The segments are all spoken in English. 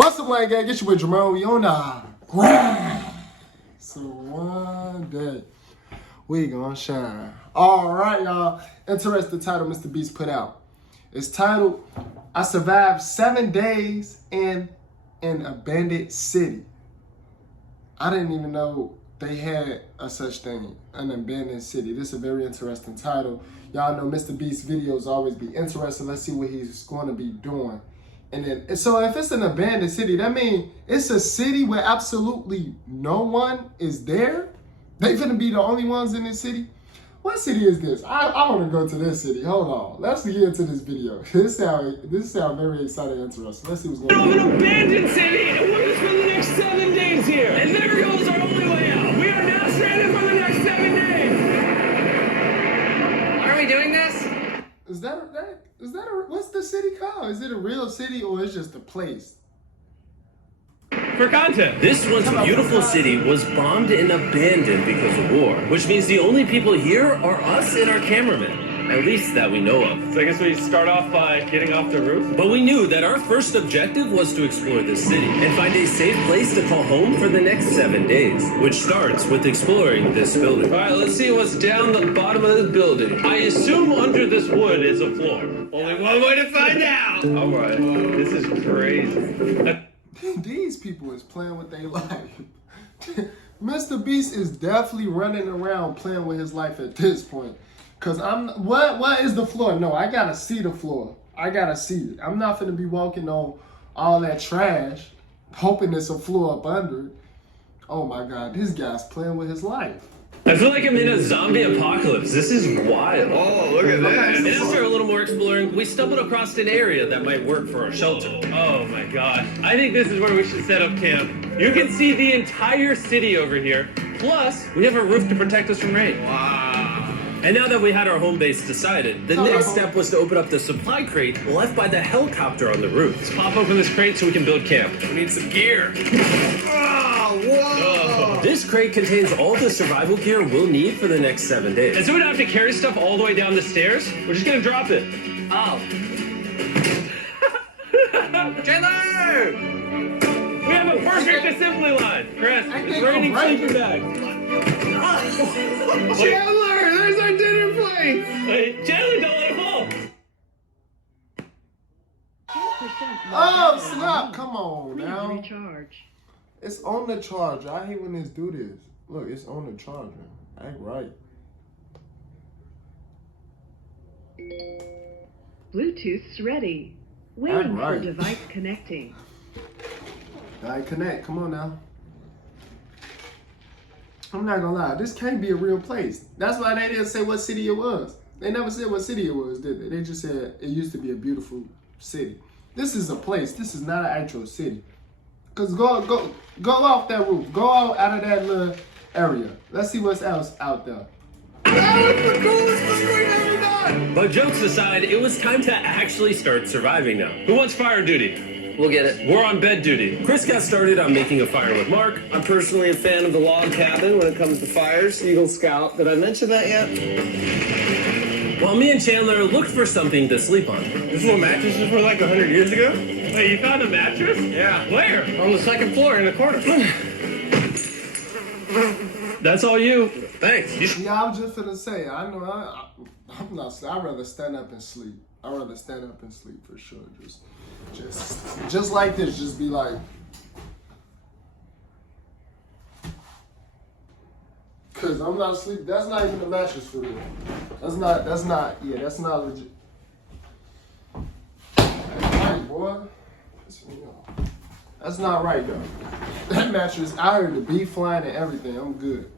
What's up, Wayne gang? Get your boy Jerome. We on the grind. So one day we gonna shine. All right, y'all. Interesting title MrBeast put out. It's titled, I survived 7 days in an abandoned city. I didn't even know they had a such thing, an abandoned city. This is a very interesting title. Y'all know MrBeast videos always be interesting. Let's see what he's going to be doing. And then, so if it's an abandoned city, that means it's a city where absolutely no one is there. They finna be the only ones in this city. What city is this? I want to go to this city. Hold on. Let's get into this video. This sound very exciting and interesting. Let's see what's going on. An abandoned city, and we're going to spend the next 7 days here. And there goes our only way out. We are now stranded for the next 7 days. Are we doing this? What's the city called? Is it a real city or is it just a place? For content. This once beautiful city was bombed and abandoned because of war, which means the only people here are us and our cameraman. At least that we know of. So I guess we start off by getting off the roof. But we knew that our first objective was to explore this city and find a safe place to call home for the next 7 days, which starts with exploring this building. All right, let's see what's down the bottom of this building. I assume under this wood is a floor. Only one way to find out. All right, this is crazy. These people is playing with their life. MrBeast is definitely running around playing with his life at this point. Cause what is the floor? No, I gotta see the floor. I gotta see it. I'm not gonna be walking on all that trash, hoping there's a floor up under it. Oh my God, this guy's playing with his life. I feel like I'm in a zombie apocalypse. This is wild. Oh, look at that. And after a little more exploring, we stumbled across an area that might work for our shelter. Oh my God. I think this is where we should set up camp. You can see the entire city over here. Plus, we have a roof to protect us from rain. Wow. And now that we had our home base decided, the next step was to open up the supply crate left by the helicopter on the roof. Let's pop open this crate so we can build camp. We need some gear. Oh, whoa! This crate contains all the survival gear we'll need for the next 7 days. And so we don't have to carry stuff all the way down the stairs. We're just gonna drop it. Oh. Chandler! We have a perfect assembly line. Chris, it's raining sleeping bags. Chandler, there's our dinner plate. Wait, Chandler, don't let it fall. Oh, snap. Come on Please now. recharge. It's on the charger. I hate when this do this. Look, it's on the charger. Act right. Bluetooth's ready. Waiting for Alright. device connecting. All right, connect. Come on now. I'm not gonna lie. This can't be a real place. That's why they didn't say what city it was. They never said what city it was, did they? They just said it used to be a beautiful city. This is a place. This is not an actual city. Cause go off that roof. Go out of that little area. Let's see what's else out there. That was the coolest thing we ever done. But jokes aside, it was time to actually start surviving now. Who wants fire duty? We'll get it. We're on bed duty. Chris got started on making a fire with Mark. I'm personally a fan of the log cabin when it comes to fires. Eagle Scout. Did I mention that yet? While me and Chandler looked for something to sleep on. This is what mattresses were like 100 years ago? Wait, you found a mattress? Yeah. Where? On the second floor in the corner. That's all you. Thanks. Yeah, I was just gonna say. I know. I'm not. I'd rather stand up and sleep. I'd rather stand up and sleep for sure. Just like this. Just be like. Cause I'm not asleep. That's not even a mattress for real. That's not. Yeah, that's not legit. That's right, boy. That's not right though. That mattress. I heard the bee flying and everything. I'm good.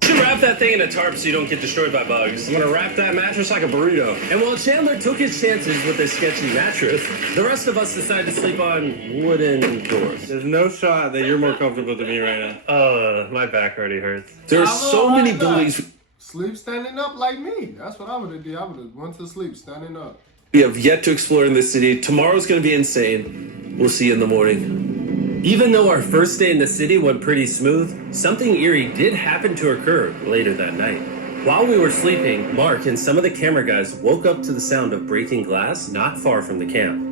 You should wrap that thing in a tarp so you don't get destroyed by bugs. I'm gonna wrap that mattress like a burrito. And while Chandler took his chances with his sketchy mattress, the rest of us decided to sleep on wooden doors. There's no shot that you're more comfortable than me right now. My back already hurts. There are so many buildings Sleep standing up like me. That's what I would have did. I would have went to sleep standing up. we have yet to explore in this city. Tomorrow's going to be insane. We'll see you in the morning. Even though our first day in the city went pretty smooth, something eerie did happen to occur later that night. While we were sleeping, Mark and some of the camera guys woke up to the sound of breaking glass not far from the camp.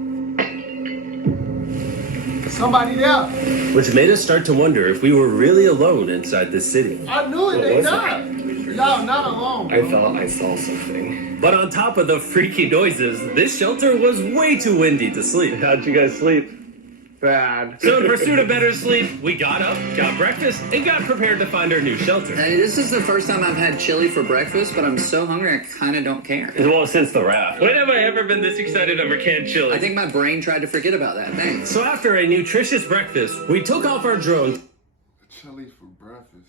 Somebody there. which made us start to wonder if we were really alone inside this city. I knew it. They was died. Y'all not alone, I bro. thought I saw something. But on top of the freaky noises, this shelter was way too windy to sleep. How'd you guys sleep? Bad. So in pursuit of better sleep, we got up, got breakfast, and got prepared to find our new shelter. Hey, this is the first time I've had chili for breakfast, but I'm so hungry I kind of don't care. Well, since the raft. When have I ever been this excited over canned chili? I think my brain tried to forget about that. Thanks. So after a nutritious breakfast, we took off our drone Chili for breakfast.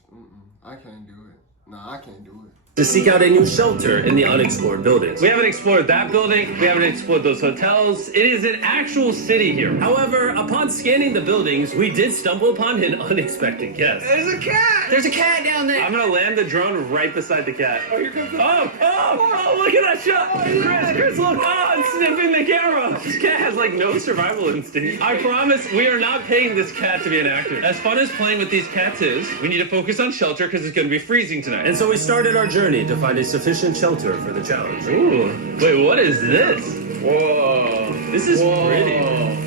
I can't do it. Nah, I can't do it. to seek out a new shelter in the unexplored buildings. We haven't explored that building. We haven't explored those hotels. It is an actual city here. However, upon scanning the buildings, we did stumble upon an unexpected guest. There's a cat! There's a cat down there. I'm gonna land the drone right beside the cat. Oh, here comes the... Oh, look at that shot! Chris, look! Oh, it's sniffing the camera! This cat has like no survival instinct. I promise we are not paying this cat to be an actor. As fun as playing with these cats is, we need to focus on shelter because it's gonna be freezing tonight. And so we started our journey to find a sufficient shelter for the challenge. Ooh, wait, what is this? Whoa. This is pretty.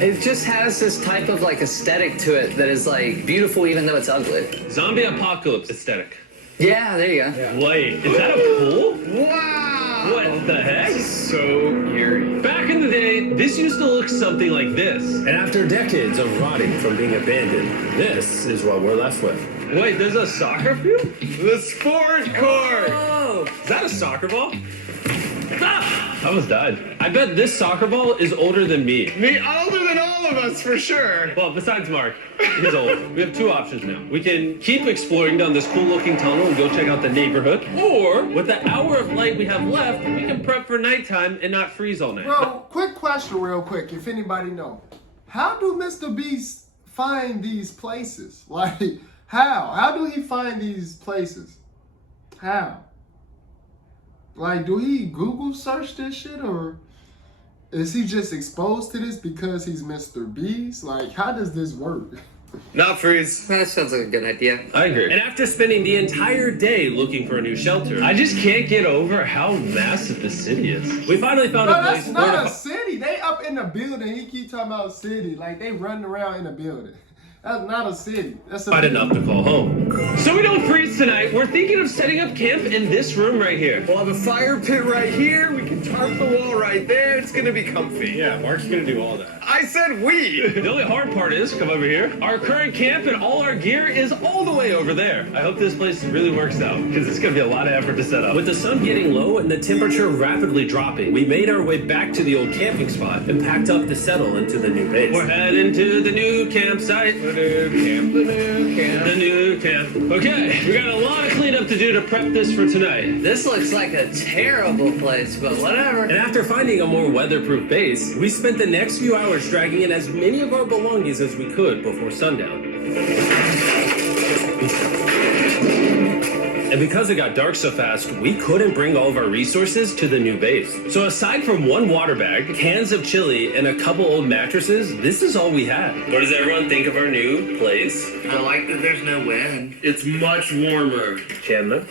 It just has this type of like aesthetic to it that is like beautiful even though it's ugly. Zombie apocalypse aesthetic. Yeah, there you go. Wait, is that a pool? Wow. What the heck? So eerie. Back in the day, this used to look something like this. And after decades of rotting from being abandoned, this is what we're left with. Wait, there's a soccer field? The sport court. Oh, is that a soccer ball? Ah, I almost died. I bet this soccer ball is older than me. Me older than all of us for sure. Well, besides Mark, he's old. We have two options now. We can keep exploring down this cool-looking tunnel and go check out the neighborhood, or with the hour of light we have left, we can prep for nighttime and not freeze all night. Bro, quick question real quick, if anybody know. How do MrBeast find these places? Like, how? How do he find these places? How? Like, do he Google search this shit, or is he just exposed to this because he's MrBeast? Like, how does this work? Not freeze. That sounds like a good idea. I agree. And after spending the entire day looking for a new shelter, I just can't get over how massive the city is. we finally found Bro, a place that's where not a to city. They up in the building. He keep talking about city. Like, they running around in the building. That's not a city. That's a find enough to call home. So we don't freeze tonight. We're thinking of setting up camp in this room right here. We'll have a fire pit right here. We can tarp the wall right there. It's gonna be comfy. Yeah, Mark's gonna do all that. I said we. The only hard part is, come over here, our current camp and all our gear is all the way over there. I hope this place really works out, because it's gonna be a lot of effort to set up. With the sun getting low and the temperature rapidly dropping, we made our way back to the old camping spot and packed up to settle into the new base. We're heading to the new campsite. The new camp. The new camp. Okay, we got a lot of cleanup to do to prep this for tonight. This looks like a terrible place, but whatever. And after finding a more weatherproof base, we spent the next few hours dragging in as many of our belongings as we could before sundown. And because it got dark so fast, we couldn't bring all of our resources to the new base. So aside from one water bag, cans of chili, and a couple old mattresses, this is all we had. What does everyone think of our new place? I like that there's no wind. It's much warmer. Chandler?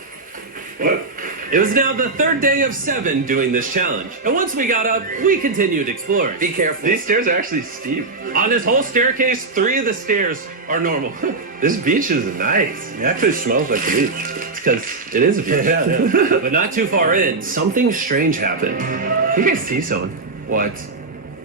What? It was now the third day of 7 doing this challenge. And once we got up, we continued exploring. Be careful. These stairs are actually steep. On this whole staircase, 3 of the stairs are normal. This beach is nice. It actually smells like the beach. It's because it is a beach. Yeah. But not too far in, something strange happened. You guys see someone? What?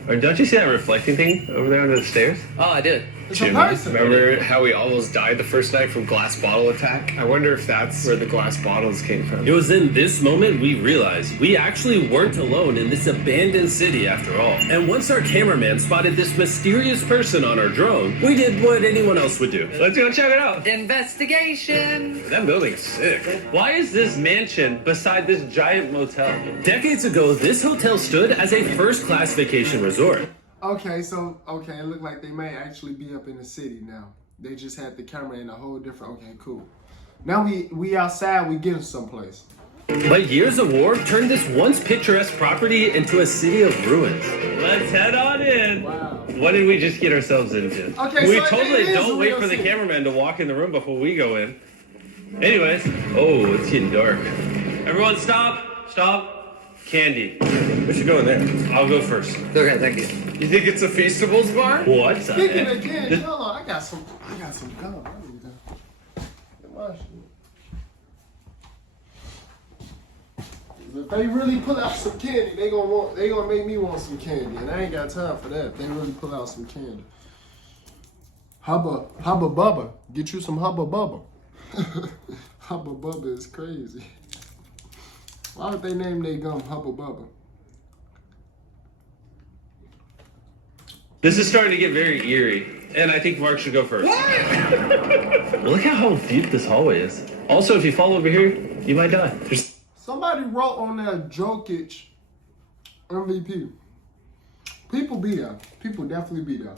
Or don't you see that reflecting thing over there under the stairs? Oh, I did. It's a person. Remember how we almost died the first night from glass bottle attack? I wonder if that's where the glass bottles came from. It was in this moment we realized we actually weren't alone in this abandoned city after all. And once our cameraman spotted this mysterious person on our drone, we did what anyone else would do. Let's go check it out. Investigation. That building's sick. Why is this mansion beside this giant motel? Decades ago, this hotel stood as a first-class vacation resort. Okay, so, it looked like they may actually be up in the city now. They just had the camera in a whole different, okay, cool. Now we outside, we getting someplace. But years of war turned this once picturesque property into a city of ruins. Let's head on in. Wow. What did we just get ourselves into? Okay, we so totally it is don't a wait real for the city. cameraman to walk in the room before we go in. Anyways, oh, it's getting dark. Everyone stop. Stop. Candy. We should go in there. I'll go first. Okay, thank you. You think it's a Feastables bar? What the Speaking heck? of candy, hold on, I got some gum. I need to get my shit. If they really pull out some candy, they gonna make me want some candy, and I ain't got time for that. If they really pull out some candy. Hubba Bubba, get you some Hubba Bubba. Hubba Bubba is crazy. Why would they name their gum Hubba Bubba? This is starting to get very eerie, and I think Mark should go first. Look at how deep this hallway is. Also, if you fall over here, you might die. Somebody wrote on that Jokic MVP. People be there. People definitely be there.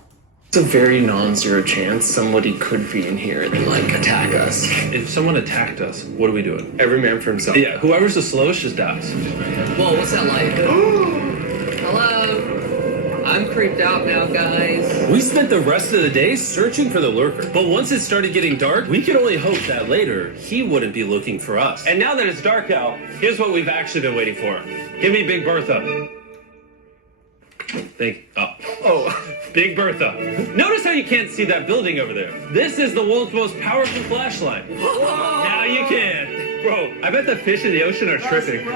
It's a very non-zero chance somebody could be in here and like attack us. If someone attacked us, what are we doing? Every man for himself. Yeah, whoever's the slowest just dies. Whoa, what's that light? Hello? I'm creeped out now, guys. We spent the rest of the day searching for the lurker. But once it started getting dark, we could only hope that later he wouldn't be looking for us. And now that it's dark out, here's what we've actually been waiting for. Give me Big Bertha. Oh, Big Bertha. Notice how you can't see that building over there. This is the world's most powerful flashlight. Now you can. Bro, I bet the fish in the ocean are tripping.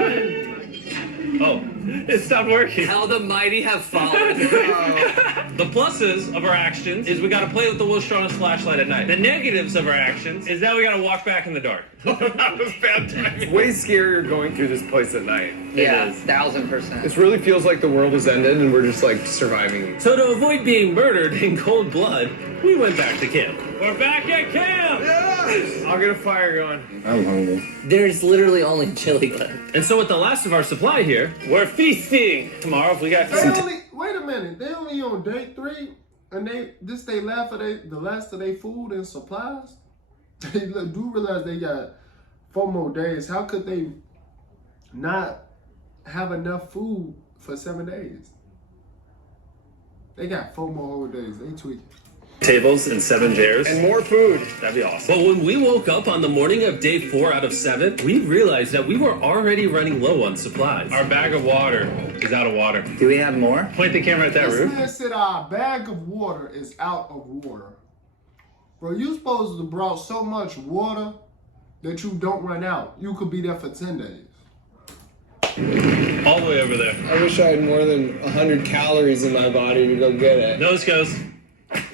Oh, it stopped working. How the mighty have fallen. The pluses of our actions is we gotta play with the world's strongest flashlight at night. The negatives of our actions is that we gotta walk back in the dark. That was bad timing. It's way scarier going through this place at night. Yeah, is. 1000%. This really feels like the world has ended and we're just like surviving. So to avoid being murdered in cold blood, we went back to camp. We're back at camp! Yes! I'll get a fire going. I'm hungry. There's literally only chili left. And so with the last of our supply here, We're feasting! Tomorrow, if we got They only wait a minute. They only on day 3, and they left for the last of their food and supplies. They do realize they got 4 more days. How could they not have enough food for 7 days? They got 4 more whole days. They tweaking. tables and 7 chairs. And more food. That'd be awesome. but when we woke up on the morning of day 4 out of 7, we realized that we were already running low on supplies. Our bag of water is out of water. Do we have more? Point the camera at that This roof. man said our bag of water is out of water. Bro, you supposed to brought so much water that you don't run out. You could be there for 10 days. All the way over there. I wish I had more than 100 calories in my body to go get it. Nose goes.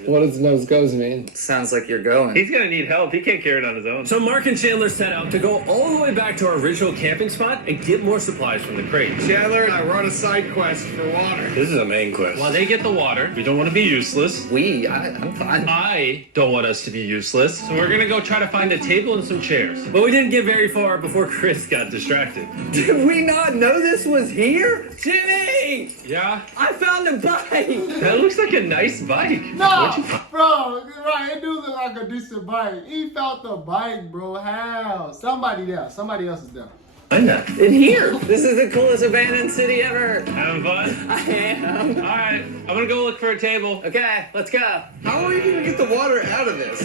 What does nose goes mean? Sounds like you're going. He's gonna need help. He can't carry it on his own. So Mark and Chandler set out to go all the way back to our original camping spot and get more supplies from the crate. Chandler and I were on a side quest for water. This is a main quest. While they get the water, we don't want to be useless. I'm fine. I don't want us to be useless. So we're gonna go try to find a table and some chairs. But we didn't get very far before Chris got distracted. Did we not know this was here? Jimmy! Yeah? I found a bike! That looks like a nice bike. No, Where'd you find- bro, right? It do look like a decent bike. He felt the bike, bro. How? Somebody else is there. Find that. In here! This is the coolest abandoned city ever! Having fun? I am. Alright, I'm gonna go look for a table. Okay, let's go. How are we gonna get the water out of this?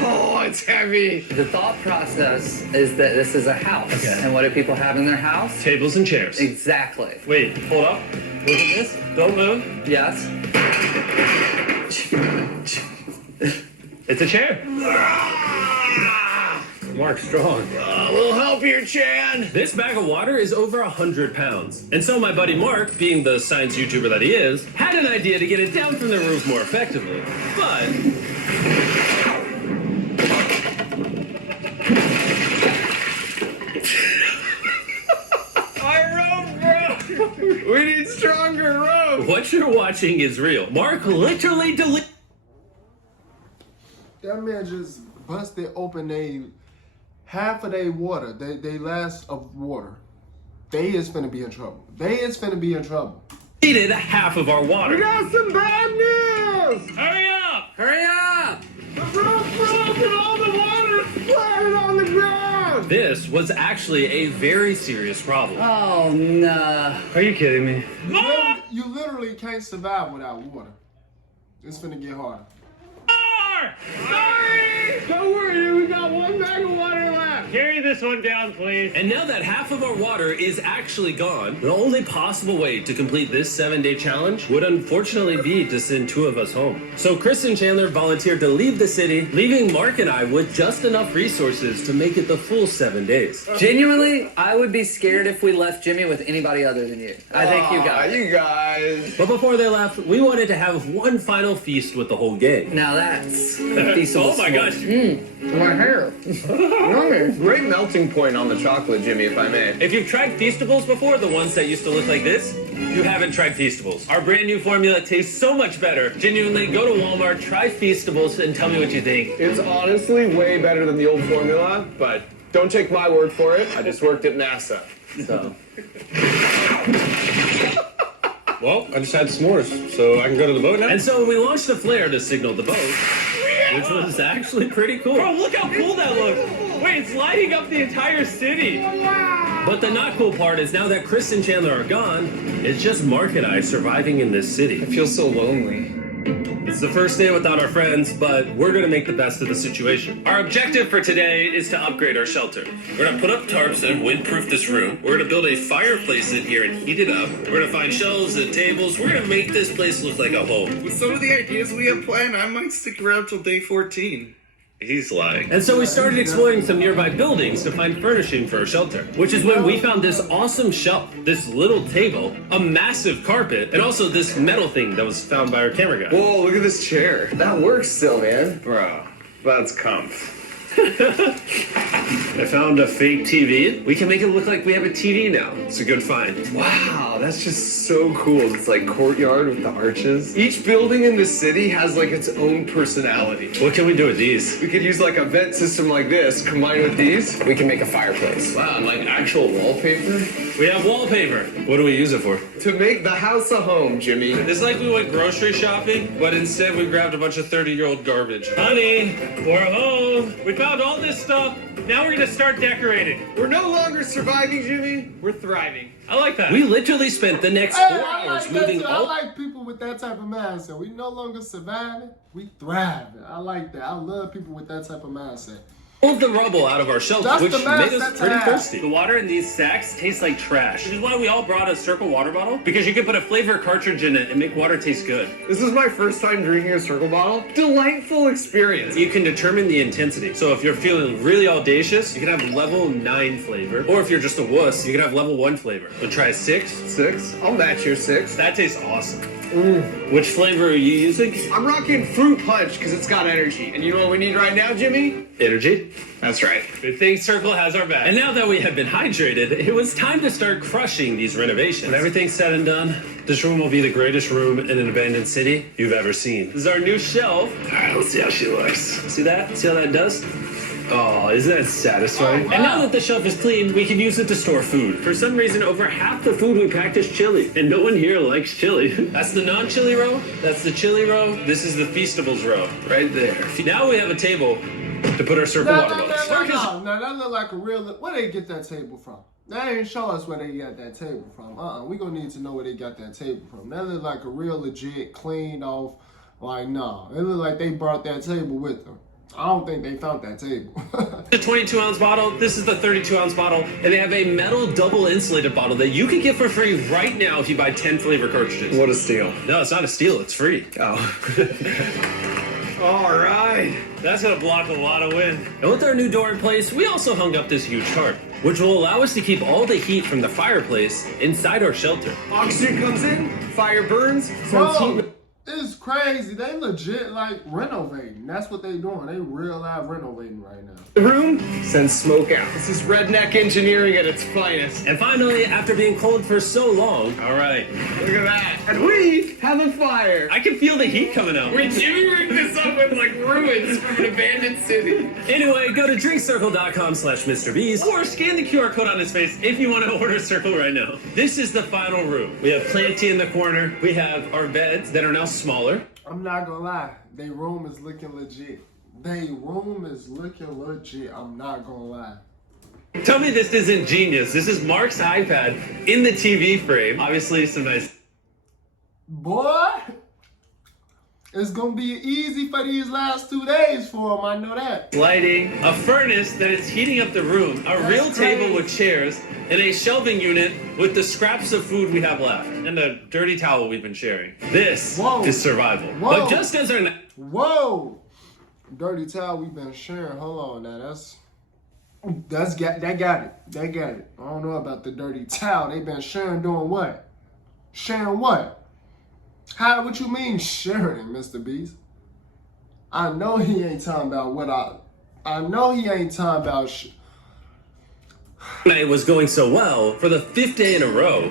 Oh, it's heavy. The thought process is that this is a house. Okay. And what do people have in their house? Tables and chairs. Exactly. Wait, hold up. Look at this. Don't move. Yes. It's a chair. Mark strong. We'll help here, Chan. This bag of water is over 100 pounds. And so my buddy Mark, being the science YouTuber that he is, had an idea to get it down from the roof more effectively. But Our rope broke. We need stronger rope. what you're watching is real. Mark literally deleted. That man just busted open half of their water. They last of water. They is finna be in trouble. Deleted half of our water. got some bad news! Hurry up! Hurry up! The roof broke and all the water splattered on the ground! This was actually a very serious problem. Oh, no. Are you kidding me? You literally can't survive without water. It's finna get harder. More! Sorry. Don't worry, we got 1 bag of water left. Carry this one down, please. And now that half of our water is actually gone, the only possible way to complete this 7-day challenge would unfortunately be to send 2 of us home. So Chris and Chandler volunteered to leave the city, leaving Mark and I with just enough resources to make it the full 7 days. Genuinely, I would be scared if we left Jimmy with anybody other than you. I think you got it. You guys. But before they left, we wanted to have one final feast with the whole gang. Now that's feasible. Oh my gosh. My hair. Yummy. Great melting point on the chocolate, Jimmy, if I may. If you've tried Feastables before, the ones that used to look like this, you haven't tried Feastables. Our brand new formula tastes so much better. Genuinely, go to Walmart, try Feastables, and tell me what you think. It's honestly way better than the old formula, but don't take my word for it. I just worked at NASA. So. Well, I just had s'mores, so I can go to the boat now? And so we launched a flare to signal the boat, which was actually pretty cool. Bro, look how cool that looks. Wait, it's lighting up the entire city. But the not cool part is now that Chris and Chandler are gone, it's just Mark and I surviving in this city. I feel so lonely. It's the first day without our friends, but we're gonna make the best of the situation. Our objective for today is to upgrade our shelter. We're gonna put up tarps and windproof this room. We're gonna build a fireplace in here and heat it up. We're gonna find shelves and tables. We're gonna make this place look like a home. With some of the ideas we have planned, I might stick around till day 14. He's lying. And so we started exploring some nearby buildings to find furnishing for our shelter, which is when we found this awesome shelf, this little table, a massive carpet, and also this metal thing that was found by our camera guy. Whoa, look at this chair. That works still, man. Bro, that's comf. I found a fake TV. We can make it look like we have a TV now. It's a good find. Wow, that's just so cool. It's like courtyard with the arches. Each building in the city has like its own personality. What can we do with these? We could use like a vent system like this, combined with these. We can make a fireplace. Wow, and like actual wallpaper? We have wallpaper. What do we use it for? To make the house a home, Jimmy. It's like we went grocery shopping, but instead we grabbed a bunch of 30-year-old garbage. Honey, we're home. We found all this stuff. Now we're gonna start decorating. We're no longer surviving, Jimmy. We're thriving. I like that. We literally spent the next 4 hours moving I all... like people with that type of mindset. We no longer surviving, we thriving. I like that. I love people with that type of mindset. Pulled the rubble out of our shelter, That's which the best made us that's pretty happened. thirsty. The water in these sacks tastes like trash. Which is why we all brought a Circle water bottle. Because you can put a flavor cartridge in it and make water taste good. This is my first time drinking a Circle bottle. Delightful experience. You can determine the intensity. So if you're feeling really audacious, you can have level 9 flavor. Or if you're just a wuss, you can have level 1 flavor. So try a 6. 6? I'll match your 6. That tastes awesome. Which flavor are you using? I'm rocking Fruit Punch because it's got energy. And you know what we need right now, Jimmy? Energy. That's right. Good thing Circle has our back. And now that we have been hydrated, it was time to start crushing these renovations. When everything's said and done, this room will be the greatest room in an abandoned city you've ever seen. This is our new shelf. All right, let's see how she looks. See that? See how that does? Oh, isn't that satisfying? Oh, wow. And now that the shelf is clean, we can use it to store food. For some reason, over half the food we packed is chili. And no one here likes chili. That's the non-chili row. That's the chili row. This is the Feastables row. Right there. Now we have a table to put our Circle water bottles. No, that look like a real... Where they get that table from? They ain't show us where they got that table from. We gonna need to know where they got that table from. That look like a real legit, cleaned off... Like, no. It look like they brought that table with them. I don't think they found that table. The 22-ounce bottle, this is the 32-ounce bottle, and they have a metal double insulated bottle that you can get for free right now if you buy 10 flavor cartridges. What a steal. No, it's not a steal, it's free. Oh. All right. That's gonna block a lot of wind. And with our new door in place, we also hung up this huge tarp, which will allow us to keep all the heat from the fireplace inside our shelter. Oxygen comes in, fire burns, sends Bro, heat. it's crazy. They legit like renovating. That's what they doing. They real live renovating right now. The room sends smoke out. This is redneck engineering at its finest. And finally, after being cold for so long, All right. Look at that. And we have a fire. I can feel the heat coming out. Jimmy rigged this up with like ruins from an abandoned city. Anyway, go to drinkcircle.com/MrBeast. Or scan the QR code on his face if you want to order Circle right now. This is the final room. We have Planty in the corner. We have our beds that are now smaller. I'm not gonna lie. They room is looking legit. They room is looking legit. I'm not gonna lie. Tell me this isn't genius. This is Mark's iPad in the TV frame. Obviously, some nice... Boy, It's gonna be easy for these last 2 days for him. I know that. Lighting, a furnace that is heating up the room, a real table with chairs, and a shelving unit with the scraps of food we have left, and a dirty towel we've been sharing. This is survival. Whoa. But just as our... Whoa! Dirty towel we've been sharing. Hold on now. That got it. I don't know about the dirty towel. They been sharing doing what? Sharing what? What you mean sharing, MrBeast? I know he ain't talking about I know he ain't talking about It was going so well, for the 5th day in a row,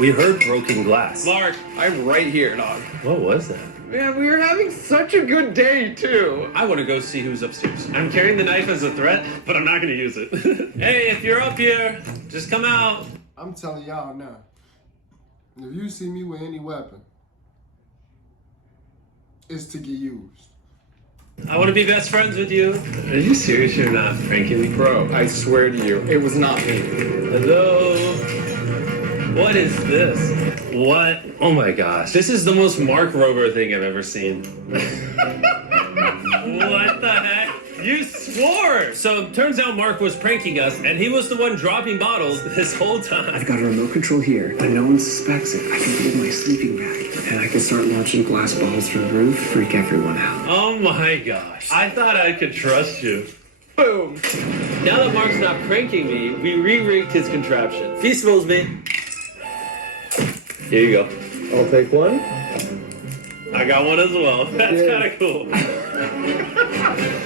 we heard broken glass. Mark, I'm right here, dog. What was that? Man, we were having such a good day, too. I want to go see who's upstairs. I'm carrying the knife as a threat, but I'm not going to use it. Hey, if you're up here, just come out. I'm telling y'all now. If you see me with any weapon, it's to get used. I want to be best friends with you. Are you serious? You're not pranking me? Bro, I swear to you, it was not me. Hello? What is this? What? Oh my gosh. This is the most Mark Rober thing I've ever seen. What the heck? You swore! So, turns out Mark was pranking us, and he was the one dropping bottles this whole time. I've got a remote control here, and no one suspects it. I can put it in my sleeping bag, and I can start launching glass balls through the roof, freak everyone out. Oh my gosh. I thought I could trust you. Boom! Now that Mark's not pranking me, we re-rigged his contraption. Feastables, me. Here you go. I'll take one. I got one as well. That's kind of cool.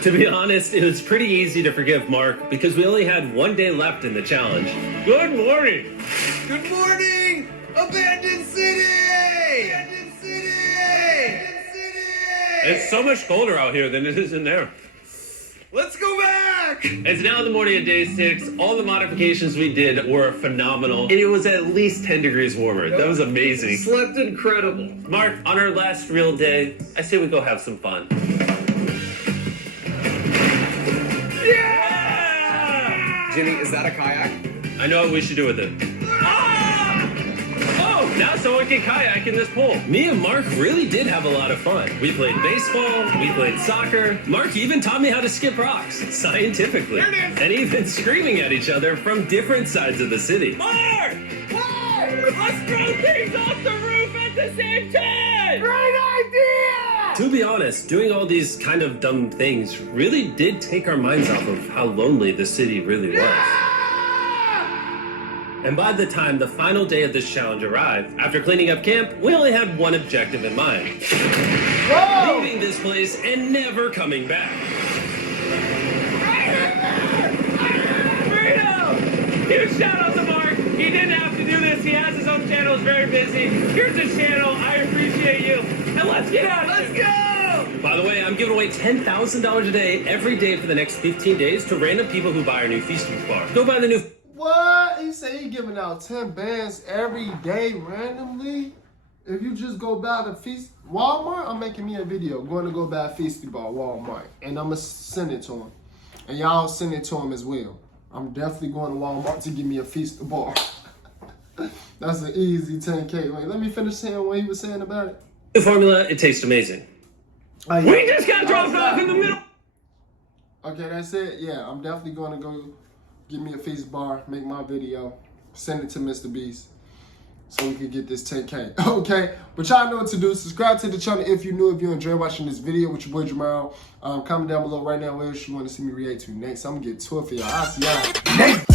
To be honest, it was pretty easy to forgive Mark because we only had 1 day left in the challenge. Good morning! Good morning! Abandoned City! Abandoned City! Abandoned City! It's so much colder out here than it is in there. Let's go back! It's now the morning of day 6. All the modifications we did were phenomenal. And it was at least 10 degrees warmer. That was amazing. Slept incredible. Mark, on our last real day, I say we go have some fun. Yeah! Jimmy, is that a kayak? I know what we should do with it. Oh, now someone can kayak in this pool. Me and Mark really did have a lot of fun. We played baseball, we played soccer. Mark even taught me how to skip rocks, scientifically. And even screaming at each other from different sides of the city. Mark! Let's throw things off the roof at the same time! Great idea! To be honest, doing all these kind of dumb things really did take our minds off of how lonely the city really was. And by the time the final day of this challenge arrived, after cleaning up camp, we only had one objective in mind. Whoa! Leaving this place and never coming back. Freedom! Huge shout out to Mark. He didn't have to do this. He has his own channel. He's very busy. Here's his channel. I appreciate you. And let's get out. Let's go! By the way, I'm giving away $10,000 a day every day for the next 15 days to random people who buy our new Feastables bar. Go buy the new... What? He said he giving out 10 bands every day randomly? If you just go buy the Walmart, I'm making me a video. Going to go buy a Feastables bar, Walmart. And I'm going to send it to him. And y'all send it to him as well. I'm definitely going to Walmart to give me a Feastables bar. That's an easy 10K. Wait, let me finish saying what he was saying about it. The formula, it tastes amazing. Oh, yeah. We just got dropped off in the middle. Okay, that's it. Yeah, I'm definitely going to go get me a Feast bar, make my video, send it to MrBeast so we can get this 10K. Okay, but y'all know what to do. Subscribe to the channel if you're new. If you enjoy watching this video with your boy Jamario, comment down below right now what else you want to see me react to next. I'm going to get to it for y'all. I'll see y'all next.